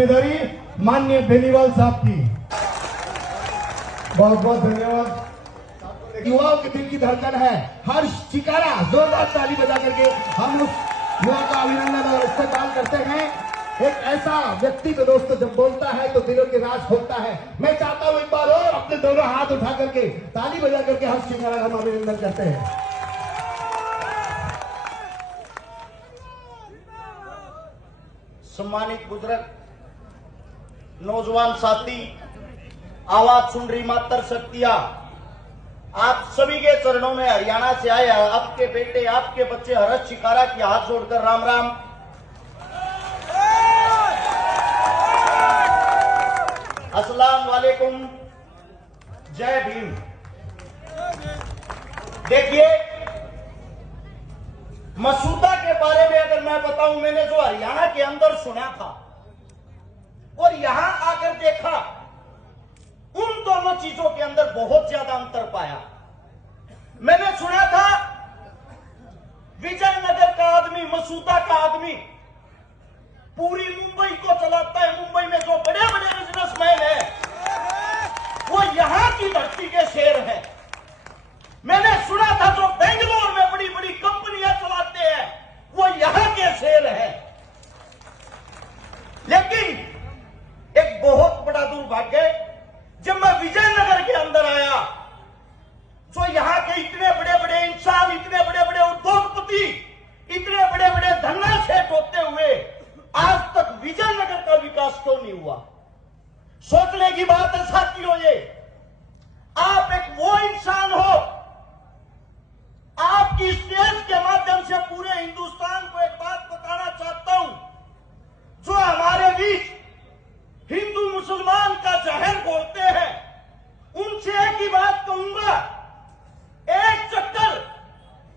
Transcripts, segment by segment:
जिम्मेदारी माननीय बेनीवाल साहब की। बहुत बहुत धन्यवाद। युवाओं के दिल की धड़कन है हर्ष चिकारा, जोरदार ताली बजा करके हम उस युवा का अभिनंदन और इस्तेमाल करते हैं। एक ऐसा व्यक्ति तो दोस्तों जब बोलता है तो दिलों के राज खोलता है। मैं चाहता हूं एक बार और अपने दोनों हाथ उठा करके ताली बजा करके हर्ष चिकारा का हम अभिनंदन करते हैं। सम्मानित बुजुर्ग, नौजवान साथी, आवाज सुन रही मातर शक्तियां, आप सभी के चरणों में हरियाणा से आए आपके बेटे, आपके बच्चे हर्ष चिकारा की हाथ जोड़कर राम राम। अस्सलाम वालेकुम, जय भीम। देखिए, मसूदा के बारे में अगर मैं बताऊं, मैंने जो हरियाणा के अंदर सुना था और यहां आकर देखा, उन दोनों चीजों के अंदर बहुत ज्यादा अंतर पाया। मैंने सुना था विजयनगर का आदमी, मसूदा का आदमी पूरी मुंबई को चलाता है। मुंबई में जो बड़े बड़े बिजनेसमैन हैं वो यहां की धरती के शेर हैं। मैंने सुना था जो बेंगलोर में बड़ी बड़ी कंपनियां चलाते हैं वो यहां के शेर हैं। लेकिन एक बहुत बड़ा दुर्भाग्य, जब मैं विजयनगर के अंदर आया, जो यहां के इतने बड़े बड़े इंसान, इतने बड़े बड़े उद्योगपति, इतने बड़े बड़े धन्ना सेठ होते हुए आज तक विजयनगर का विकास क्यों नहीं हुआ? सोचने की बात है साथियों। ये आप एक वो इंसान हो, आपकी स्टेज के माध्यम से पूरे हिंदुस्तान को एक बात बताना चाहता हूं, जो हमारे बीच हिंदू मुसलमान का जहर बोलते हैं, उनसे एक ही बात कहूंगा, एक चक्कर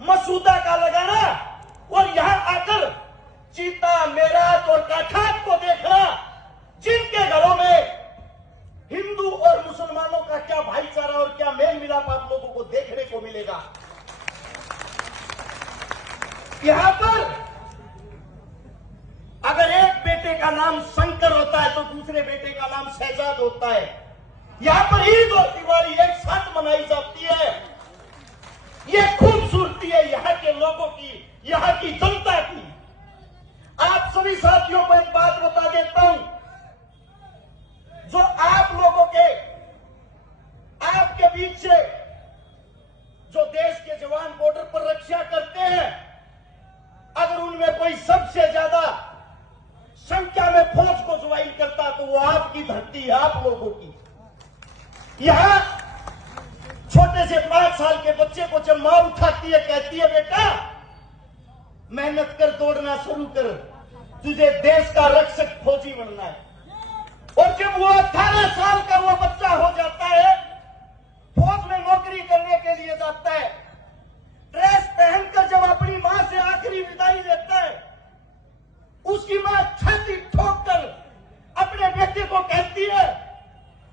मसूदा का लगाना और यहां आकर चीता, मेराज और काठात को देखना, जिनके घरों में हिंदू और मुसलमानों का क्या भाईचारा और क्या मेल मिलाप आप लोगों को देखने को मिलेगा। यहां पर अगर एक बेटे का नाम शंकर होता है तो दूसरे बेटे का नाम शहजाद होता है। यहां पर ईद और दिवाली एक साथ मनाई जाती है। ये खूबसूरती है यहां के लोगों की, यहां की जनता की। आप सभी साथियों को एक बात बता देता हूं, जो आप लोगों के, आपके बीच से जो देश के जवान बॉर्डर पर रक्षा करते हैं, अगर उनमें कोई सबसे ज्यादा संख्या में फौज को ज्वाइन करता तो वो आपकी धरती है, आप लोगों की। यहां छोटे से 5 साल के बच्चे को जब मां उठाती है, कहती है बेटा मेहनत कर, दौड़ना शुरू कर, तुझे देश का रक्षक फौजी बनना है। और जब वो 18 साल का वो बच्चा हो जाता है, फौज में नौकरी करने के लिए जाता है, ड्रेस पहनकर जब अपनी मां से आखिरी विदाई लेता है, उसकी मां छाती ठोककर अपने बेटे को कहती है,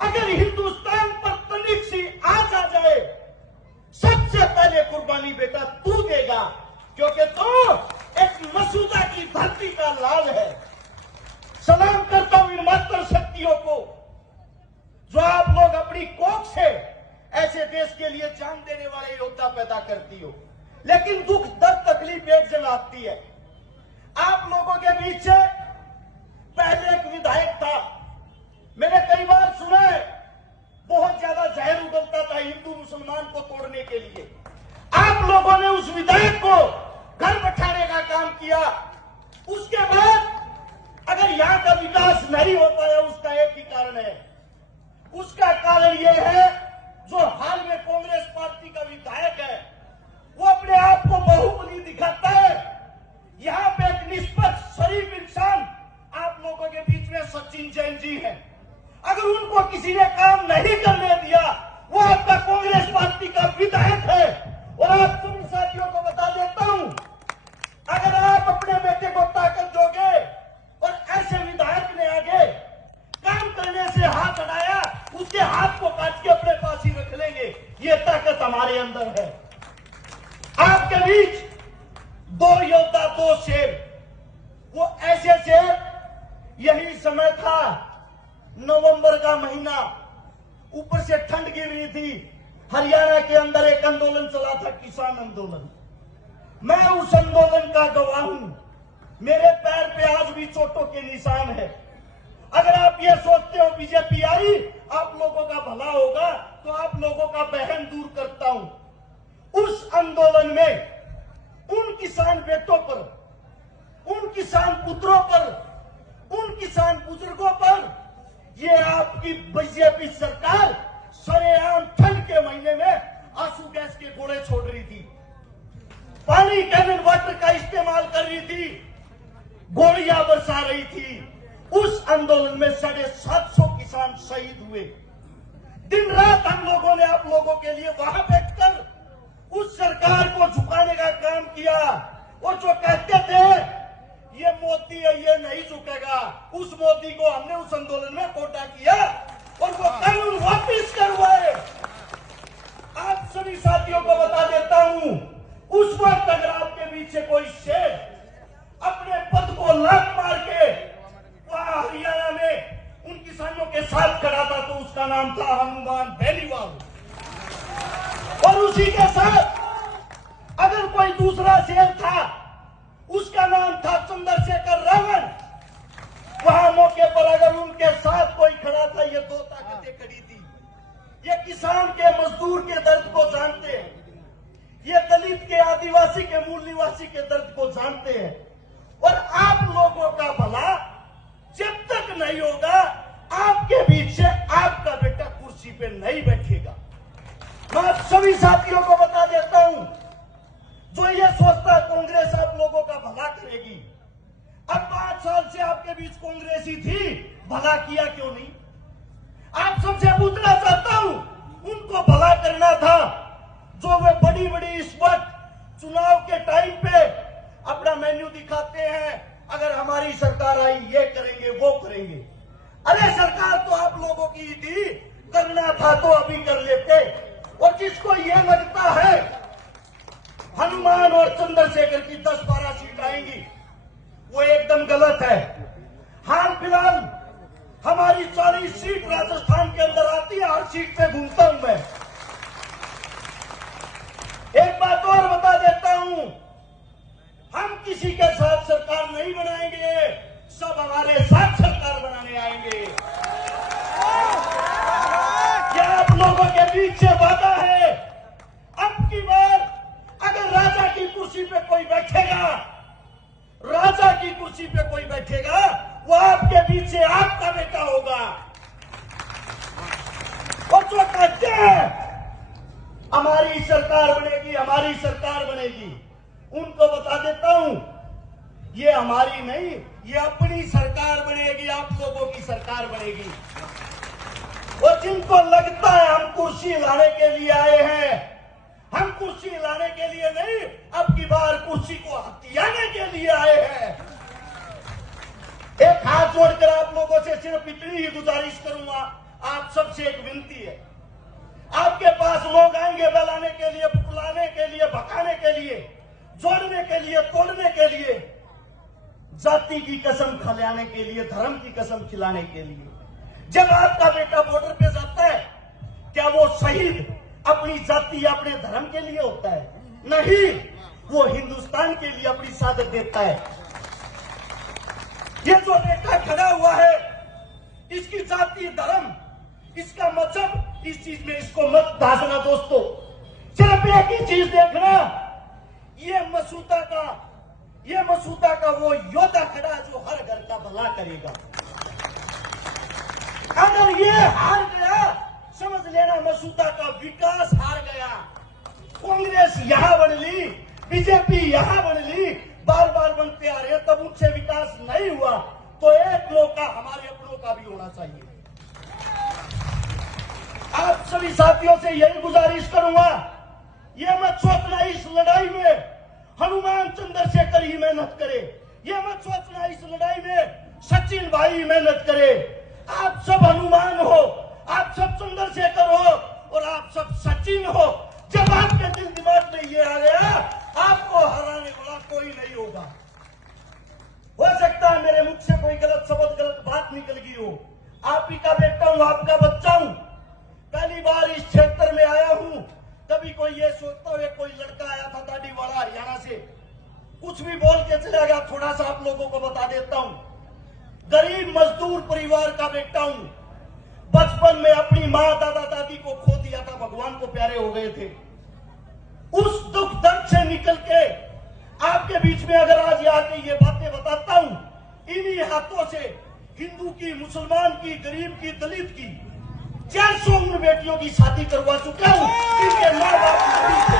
अगर हिंदुस्तान पर तनिक सी आंच आ जाए, सबसे पहले कुर्बानी बेटा तू देगा, क्योंकि तू एक मसूदा की धरती का लाल है। सलाम करता हूं इन मातर शक्तियों को, जो आप लोग अपनी कोख से ऐसे देश के लिए जान देने वाले योद्धा पैदा करती हो। लेकिन दुख, दर्द, तकलीफ एक जगह आती है। आप लोगों के बीच से पहले एक विधायक था, मैंने कई बार सुना है, बहुत ज्यादा जहर उगलता था हिंदू मुसलमान को तोड़ने के लिए। आप लोगों ने उस विधायक को घर बैठाने का काम किया। उसके बाद अगर यहां का विकास नहीं हो पाया, उसका एक ही कारण है। उसका कारण यह है, जो हाल में कांग्रेस पार्टी का विधायक है, वो अपने आप को बाहुबली दिखाता है। यहां पे एक निष्पक्ष, शरीफ इंसान आप लोगों के बीच में सचिन जैन जी है। अगर उनको किसी ने काम नहीं करने दिया, वो आपका कांग्रेस पार्टी का विधायक है। और आप सभी साथियों को बता देता हूं, अगर आप अपने बेटे को ताकत दोगे और ऐसे विधायक ने आगे काम करने से हाथ हटाया, उसके हाथ को काट के अपने पास ही रख लेंगे। ये ताकत हमारे अंदर है। आपके बीच 2 योद्धा, 2 शेर, वो ऐसे शेर यही समय था, नवंबर का महीना, ऊपर से ठंड गिर रही थी। हरियाणा के अंदर एक आंदोलन चला था, किसान आंदोलन। मैं उस आंदोलन का गवाह हूं। मेरे पैर पे आज भी चोटों के निशान है। अगर आप ये सोचते हो बीजेपी आई आप लोगों का भला होगा, तो आप लोगों का बहन दूर करता हूं। उस आंदोलन में उन किसान बेटों पर, उन किसान पुत्रों पर, उन किसान बुजुर्गों पर ये आपकी बीजेपी सरकार सरेआम ठंड के महीने में आंसू गैस के गोले छोड़ रही थी, पानी कैनन वाटर का इस्तेमाल कर रही थी, गोलियां बरसा रही थी। उस आंदोलन में 750 किसान शहीद हुए। दिन रात हम लोगों ने आप लोगों के लिए वहां बैठकर उस सरकार को झुकाने का काम किया। और जो कहते थे ये मोदी है, ये नहीं झुकेगा, उस मोदी को हमने उस आंदोलन में कोटा किया और वो कानून वापिस करवाए। आप सभी साथियों को बता देता हूं, उस वक्त अगर आपके पीछे कोई शेर अपने पद को लात मार के वहां हरियाणा में उन किसानों के साथ खड़ा था, तो उसका नाम था हनुमान बेनीवाल। और उसी के साथ अगर कोई दूसरा शेर था, उसका नाम था चंद्रशेखर रावण। वहां मौके पर अगर उनके साथ कोई खड़ा था, ये दो ताकतें खड़ी थी। ये किसान के, मजदूर के दर्द को जानते हैं, ये दलित के, आदिवासी के, मूल निवासी के दर्द को जानते हैं। और आप लोगों का भला जब तक नहीं होगा, आपके बीच से आपका बेटा कुर्सी पे नहीं बैठेगा। मैं आप सभी साथियों को बता देता हूं, जो ये सोचता कांग्रेस आप लोगों का भला करेगी, अब 5 साल से आपके बीच कांग्रेस ही थी, भला किया क्यों नहीं? आप सबसे पूछना चाहता हूं, उनको भला करना था जो वे बड़ी बड़ी इस वक्त चुनाव के टाइम पे अपना मेन्यू दिखाते हैं, अगर हमारी सरकार आई ये करेंगे वो करेंगे। अरे सरकार तो आप लोगों की ही थी, करना था तो अभी कर लेते। और जिसको ये लगता है हनुमान और चंद्रशेखर की 10-12 सीट आएंगी, वो एकदम गलत है। हाल फिलहाल हमारी 40 सीट राजस्थान के अंदर आती है, हर सीट पे घूमता हूं मैं। एक बात और बता देता हूं, हम किसी के साथ सरकार नहीं बनाएंगे, सब हमारे साथ सरकार बनाने आएंगे। यह आप लोगों के बीच से वादा है। अब की बार अगर राजा की कुर्सी पे कोई बैठेगा, राजा की कुर्सी पे कोई बैठेगा, वो आपके बीच से आपका बेटा होगा। और जो कहते हैं हमारी सरकार बनेगी, हमारी सरकार बनेगी, उनको बता देता हूं, ये हमारी नहीं, ये अपनी सरकार बनेगी, आप लोगों की सरकार बनेगी। और जिनको लगता है हम कुर्सी लाने के लिए आए हैं, हम कुर्सी लाने के लिए नहीं, अब की बार कुर्सी को हथियाने के लिए आए हैं। एक हाथ जोड़कर आप लोगों से सिर्फ इतनी ही गुजारिश करूंगा, आप सबसे एक विनती है, आपके पास लोग आएंगे बलाने के लिए, बुलाने के लिए, भगाने के लिए, जोड़ने के लिए, तोड़ने के लिए, जाति की कसम खिलाने के लिए, धर्म की कसम खिलाने के लिए। जब आपका बेटा बॉर्डर पे जाता है, क्या वो शहीद अपनी जाति या अपने धर्म के लिए होता है? नहीं, वो हिंदुस्तान के लिए अपनी शहादत देता है। ये जो बेटा खड़ा हुआ है, इसकी जाति, धर्म, इसका मजहब, इस चीज में इसको मत दासना दोस्तों। सिर्फ एक ही चीज देखना, ये मसूदा का वो योद्धा खड़ा जो हर घर का भला करेगा। अगर ये हार गया, समझ लेना मसूदा का विकास हार गया। कांग्रेस यहां बन ली, बीजेपी यहां बन ली, बार बार बनते आ रहे हैं, तब उनसे विकास नहीं हुआ, तो एक मौका हमारे अपनों का भी होना चाहिए। आप सभी साथियों से यही गुजारिश करूंगा, ये मत सोचना इस लड़ाई में हनुमान चंद्रशेखर ही मेहनत करे, ये मत सोचना इस लड़ाई में सचिन भाई मेहनत करे। आप सब हनुमान हो, आप सब चंद्रशेखर हो और आप सब सचिन हो। जब आपके दिल दिमाग में ये आ गया, आपको हराने वाला कोई नहीं होगा। हो सकता है मेरे मुख से कोई गलत शब्द, गलत कुछ भी बोल के चला गया। थोड़ा सा आप लोगों को बता देता हूं, गरीब मजदूर परिवार का बेटा हूं। बचपन में अपनी मां दादा दादी को खो दिया था, भगवान को प्यारे हो गए थे। उस दुख दर्द से निकल के आपके बीच में अगर आज आके ये बातें बताता हूं, इन्हीं हाथों से हिंदू की, मुसलमान की, गरीब की, दलित की 400 उम्र बेटियों की शादी करवा चुका हूं। इनके माँ बाप नहीं थे।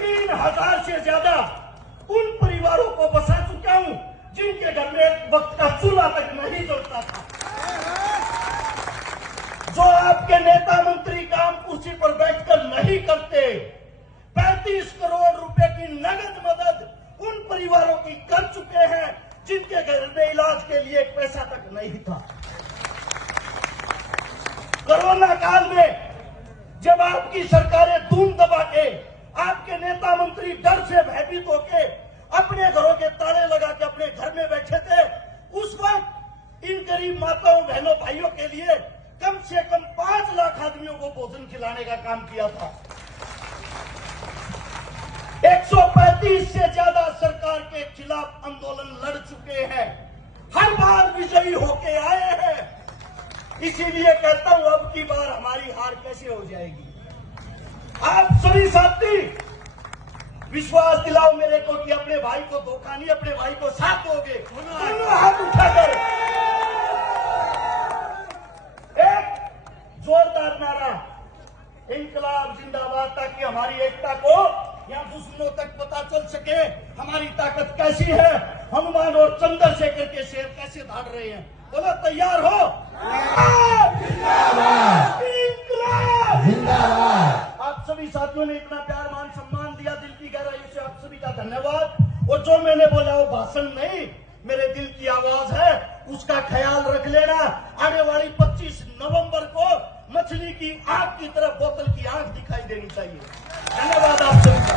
3000 से ज्यादा उन परिवारों को बसा चुका हूं जिनके घर में एक वक्त का चूल्हा तक नहीं जलता था। जो आपके नेता मंत्री काम कुर्सी पर बैठकर नहीं करते, 35 करोड़ रुपए की नगद मदद उन परिवारों की कर चुके हैं जिनके घर में इलाज के लिए एक पैसा तक नहीं था। कोरोना काल में जब आपकी सरकारें धूम दबा के, आपके नेता मंत्री डर से भयभीत होके अपने घरों के ताले लगा के अपने घर में बैठे थे, उस वक्त इन गरीब माताओं बहनों भाइयों के लिए कम से कम 5 लाख आदमियों को भोजन खिलाने का काम किया था। 135 से ज्यादा सरकार के खिलाफ आंदोलन लड़ चुके हैं, हर बार विजयी होके आए हैं। इसीलिए कहता हूं, अब की बार हमारी हार कैसे हो जाएगी। आप सभी साथी विश्वास दिलाओ मेरे को कि अपने भाई को धोखा नहीं, अपने भाई को साथ दोगे। दोनों हाथ उठाकर एक जोरदार नारा, इंकलाब जिंदाबाद, ताकि हमारी एकता को या दुश्मनों तक पता चल सके हमारी ताकत कैसी है। हनुमान और चंद्रशेखर के शेर कैसे धाड़ रहे हैं। बोलो, तैयार हो? इंकलाब जिंदाबाद। आप सभी साथियों ने इतना प्यार मान सम्मान दिया, दिल की गहराई से आप सभी का धन्यवाद। और जो मैंने बोला वो भाषण नहीं, मेरे दिल की आवाज है, उसका ख्याल रख लेना। आने वाली 25 नवंबर को मछली की आंख की तरफ बोतल की आंख दिखाई देनी चाहिए। धन्यवाद आप सभी का।